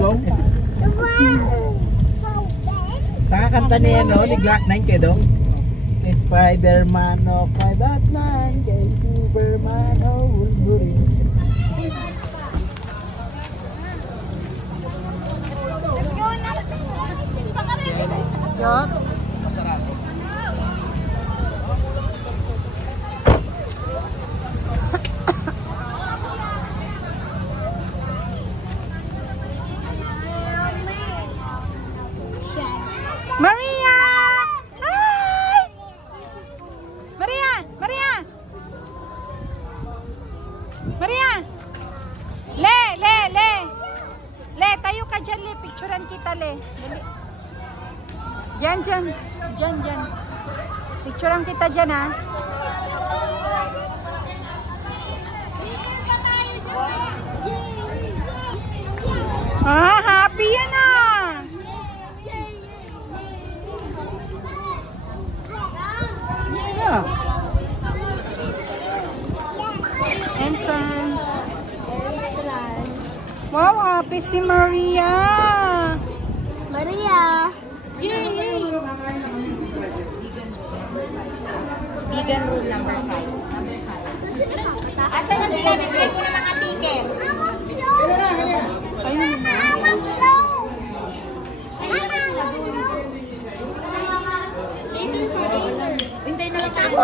Wow. Kakanta niya no, ni Glock 9 kay Dong. Ni Spider-Man o kay Batman, kay Superman o Wolverine. Yup. Masarap. Maria! Hi! Maria! Maria! Maria! Le! Le! Le! Le! Tayo ka dyan, Le. Picturean kita, Le. Dali. Dyan, dyan. Dyan, dyan. Picturean kita dyan, ha. Ah, happy yan, ah. Yeah. Entrance. Wow, happy si Maria. Maria. Vegan rule number 5. Asa na sila? Bigay ko na mga ticket. Ayun. Hintay na lang tayo.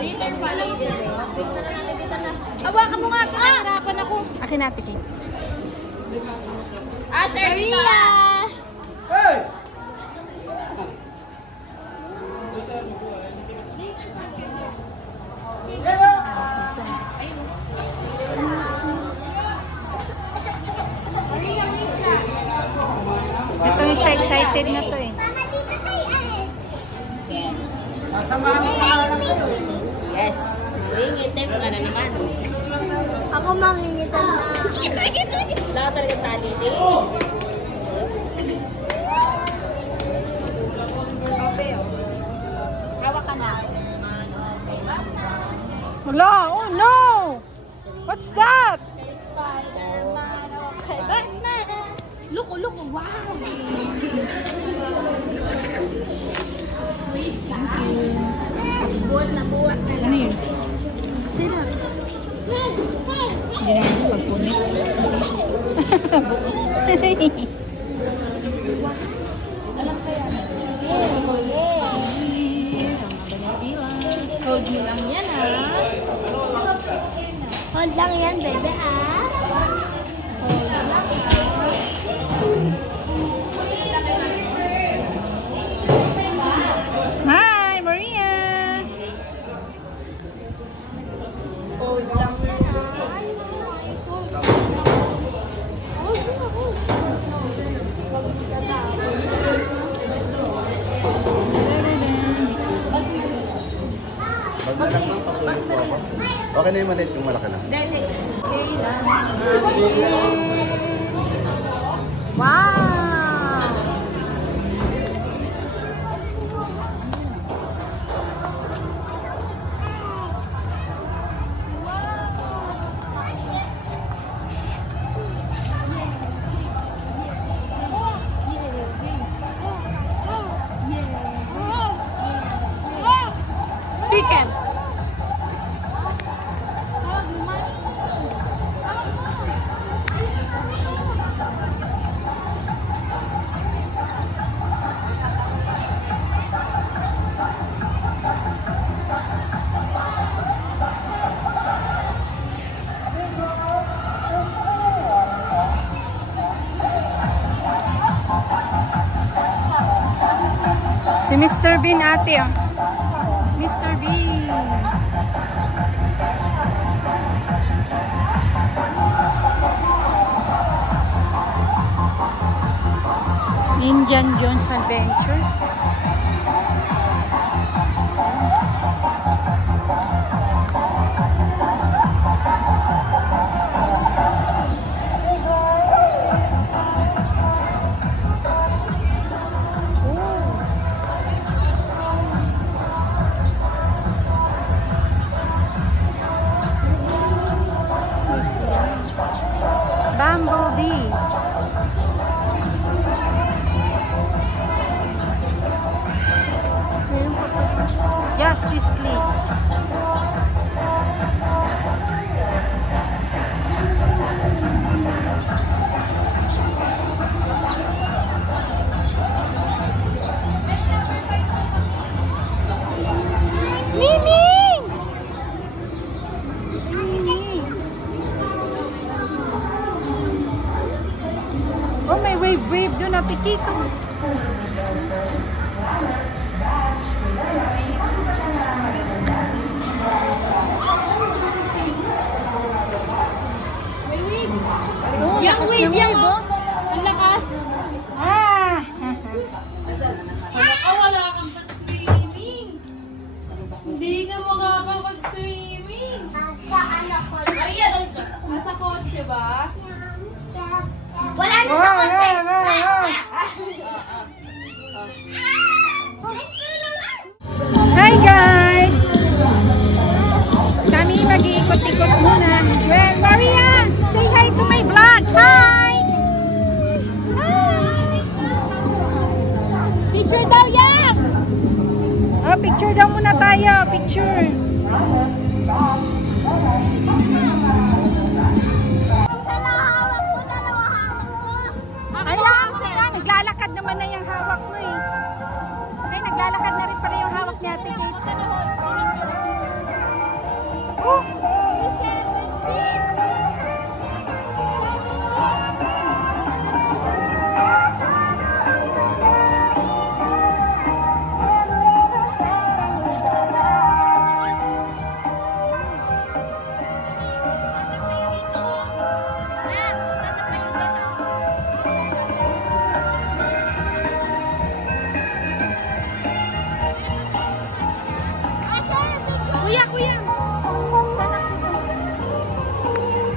Later pa, later. Hawakan mo nga ito. Nahirapan ako. Akin natin, Kate. Maria! Hey! Ito yung siya excited na to eh. Mama, dito tayo ay. Yes. Ringitin ka na naman. Ako mangingitan na. Wala ka talaga tali din. Hawak ka na. Wala, oh no! What's that? Spider-Man, okay, Batman. Look, look, wow! Buhat na buhat na. Ano yun? Sino? Hindi naman sa pagpunit. Hold mo lang yan, ha? Hold lang yan, bebe, ah. Hi, Maria! Hold lang yan, Wag na lang ma'am, pasulit po ako. Okay na yung maliit, yung malaki na. Wow! Speaking. Si Mr. Bean ate ah. Mr. Bean. Indiana Jones Adventure. Bumblebee. Wave doon na pitito. Oh, Yung lakas wave, ng yung wave, oh. ang lakas. Ah! Wala kang pa-swimming. Hindi ka makakapag-swimming. Ay, yan. Nasa kotse ba? Wala na Oh, sa kotse. Hi guys! Kami mag-iikot-ikot muna. Well, Maria! Say hi to my vlog! Hi! Hi! Picture daw yan! Oh, picture daw muna tayo. Picture. Ala, naglalakad naman na yung hawak mo eh. Ay, naglalakad na rin pala yung hawak niya, Ate Kate. Oh! Kuya, kuya. Stand up dito.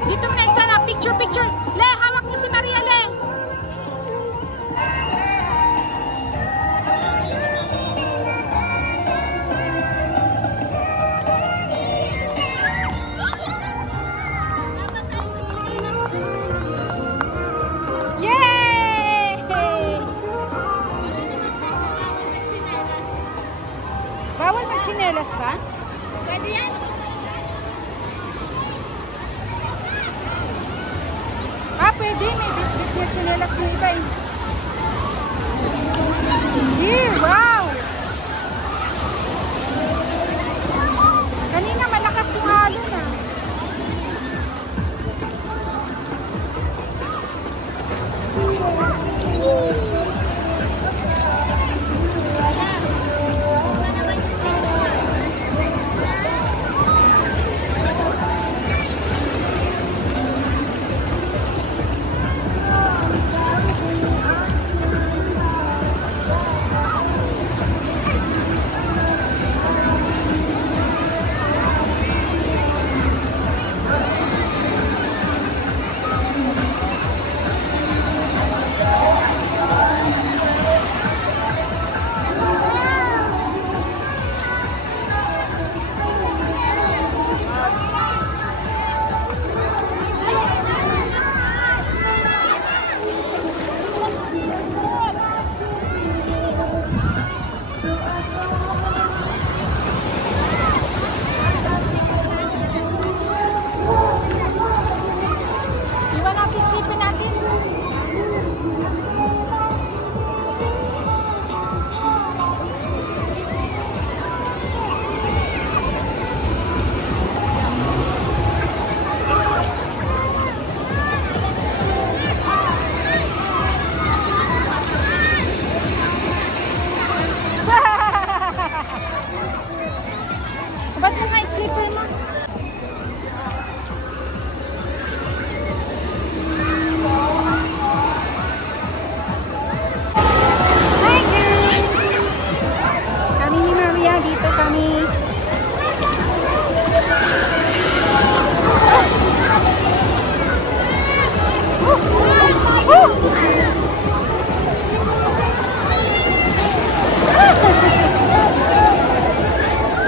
Dito mo na, stand up. Picture, picture. Le, hawak mo si Maria, Le. Yay! Bawal magtsinelas ba? Pwede yan. Ah, pwede. May bit-bit na tsinelas yung iba eh. Here, wow! Kanina malakas yung halo na. Iwan natin, slipin natin. Ba't mo nga slipper mo? Hi guys! Kami ni Maria, dito kami.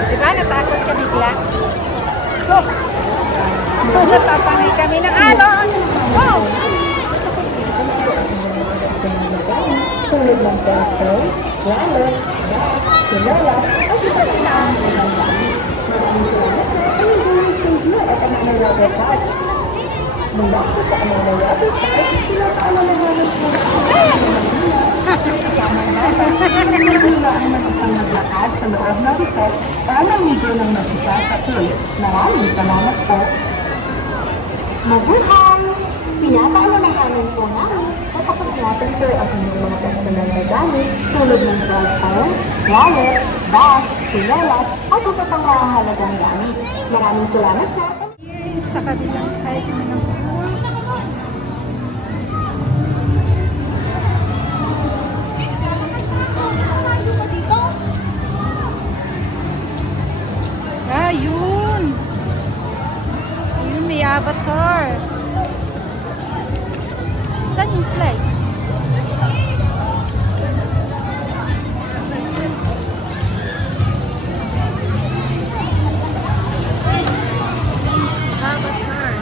Diba, natakot ka bigla? Natapangay kami ng alon. Oh! Tulad ng pencil, wallet, bag, sinela, at iba na ang maraming salamat na pinigulit sa inyo at ang mga rubber cards. Mula po sa aming rubber cards, pinakaano na namin po kasama na ang mag-isang naglakad sa loob ng resort para medyo ng mag-isa sa pool. Maraming salamat po. Mabuhay! Pinapaalalahanan po namin kapag na-transfer ang inyong mga personal na gamit tulad ng cellphone, wallet, bag, sinelas, at iba pang mahalagang gamit. Maraming salamat sa Sa kabilang side naman ng pool. Ayun! Ayun, may avatar. Saan yung slide? Avatar.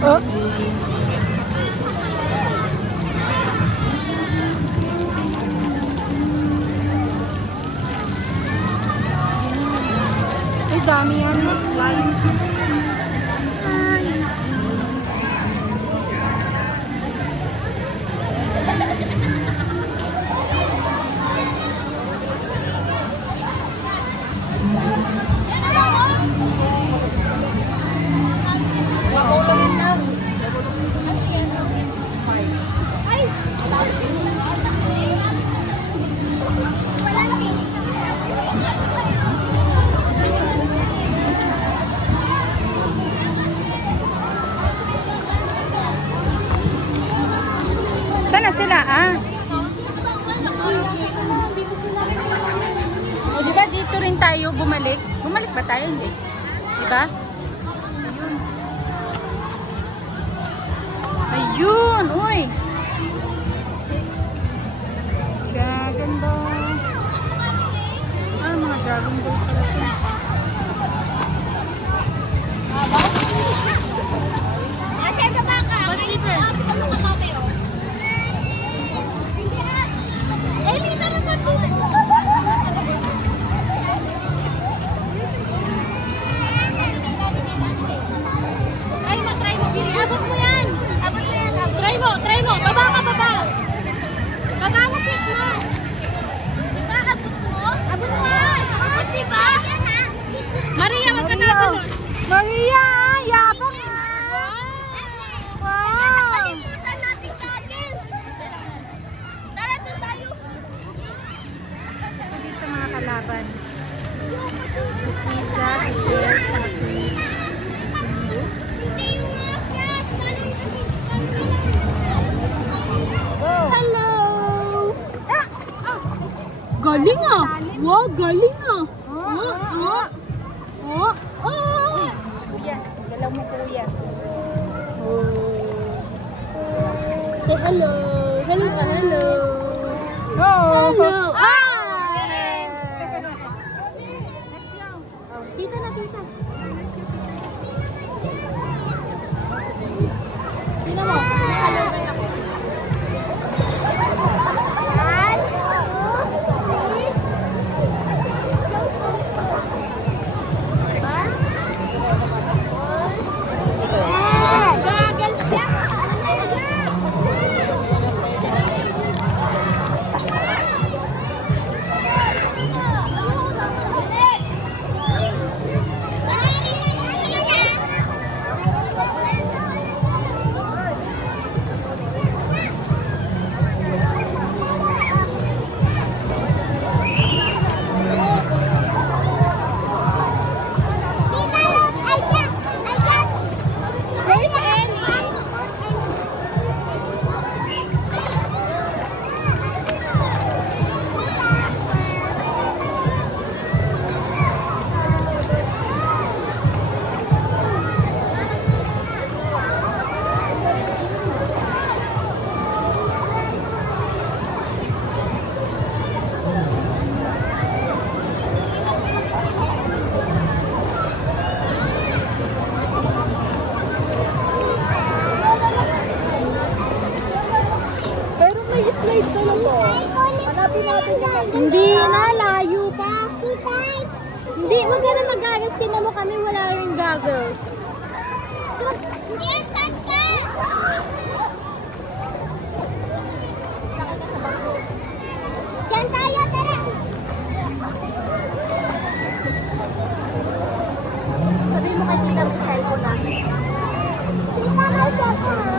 Oh. Ay, dami yan. Slime. Ay. Sana sila, ah? O, diba dito rin tayo bumalik? Bumalik ba tayo? Hindi. Diba? Ayun! Uy! Dragon Ball. Ah, mga Dragon Ball pala ito. Try mo. Baba ka, baba. Baba mo, pick mo. Diba, abot mo? Abot mo. Abot, diba? Maria, magkatapon. Maria! Yabang! Wow! Nakalimutan natin goggles. Tara, doon tayo. Dito mga kalaban. Si Pisa, si Jess, si Hindi yung mga cat. Hello! Galing ah! Wow, galing ah! Kuya. Galaw mo, kuya. Say hello! Hello ka, hello! Oh! Hello! Let's go. Tita na, tita! Tingnan mo, hello na ako. Gagal siya! Hindi na, layo pa. Hindi, wag ka na mag-goggles. Tingnan mo kami, wala rin goggles. Saan ka? kanina may cellphone na. Tita, may cellphone.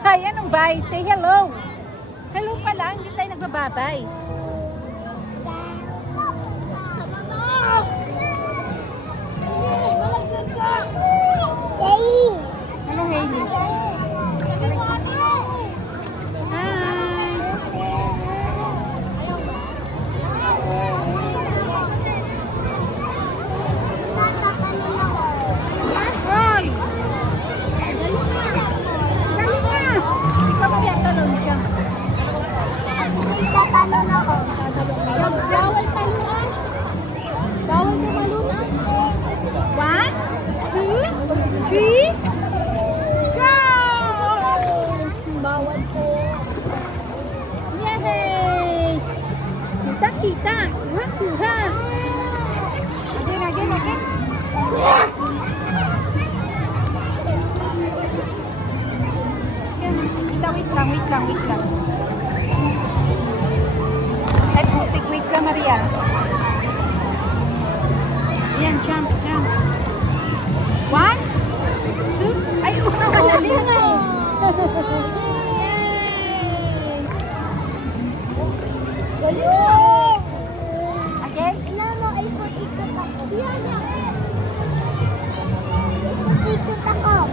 Bye! Anong bye? Say hello! Hello pala, hindi tayo nagbababay. Hello, Hailey. Hi! Tatalon ako. Bawal talunan. Bawal tumalunan. 1, 2, 3, go! Bawal po. Yay! Kita. Kuha. Again. Wait lang. Ay, putik. Wait lang, Maria. Ayan, jump. 1, 2, ay, galing na. Again? Ikot ako.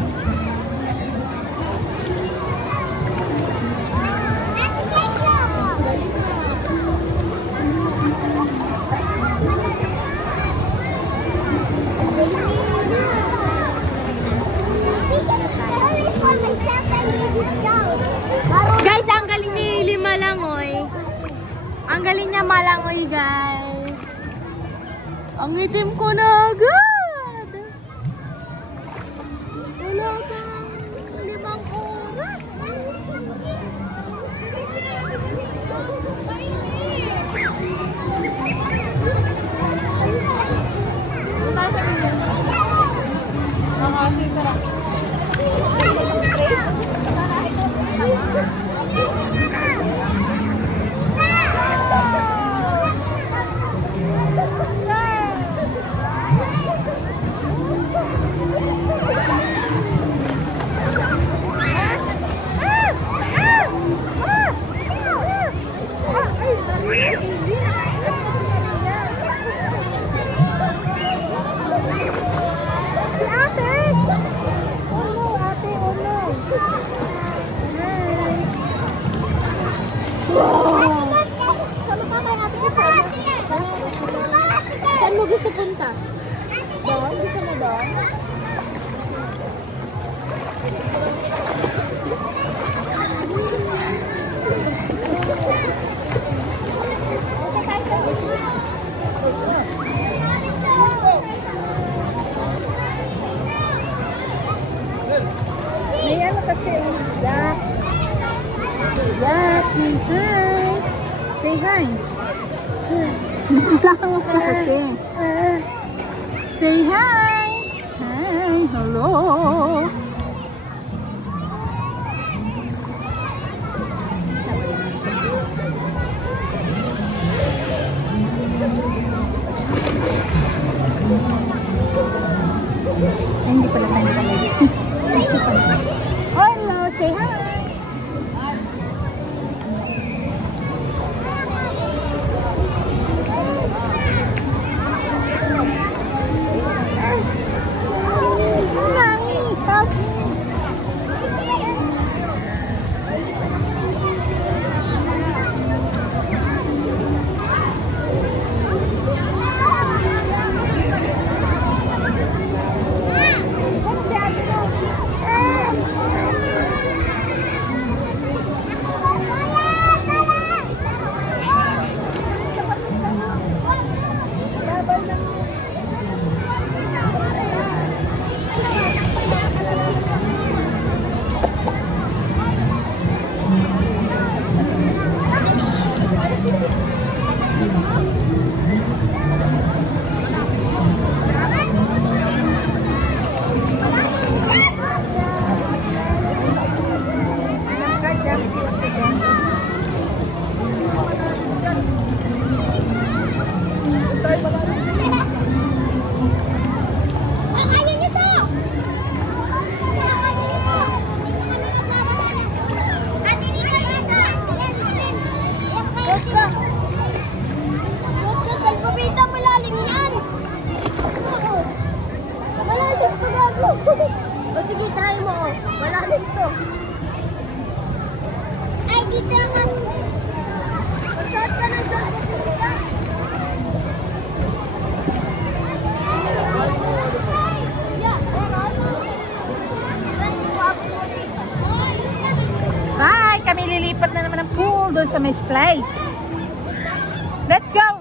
Guys, ang galing ni Hailey malangoy. Ang galing niya malangoy, guys. Ang itim ko na agad. Wala pang 5 oras. Saan mo gusto punta? Doon? Gusto mo doon? May ano kasi, Jackie, hi! Say hi! Nakakawag ka kasi. Say hi! Hi! Hello! Ay, hindi pala tayo nakalagay. Picture pala. Hello! Say hi! try mo, oh. Malalim to. Ay, dito ako. Magsuot ka ng suot ka. Bye! Kami lilipat na naman ng pool doon sa may slides. Let's go!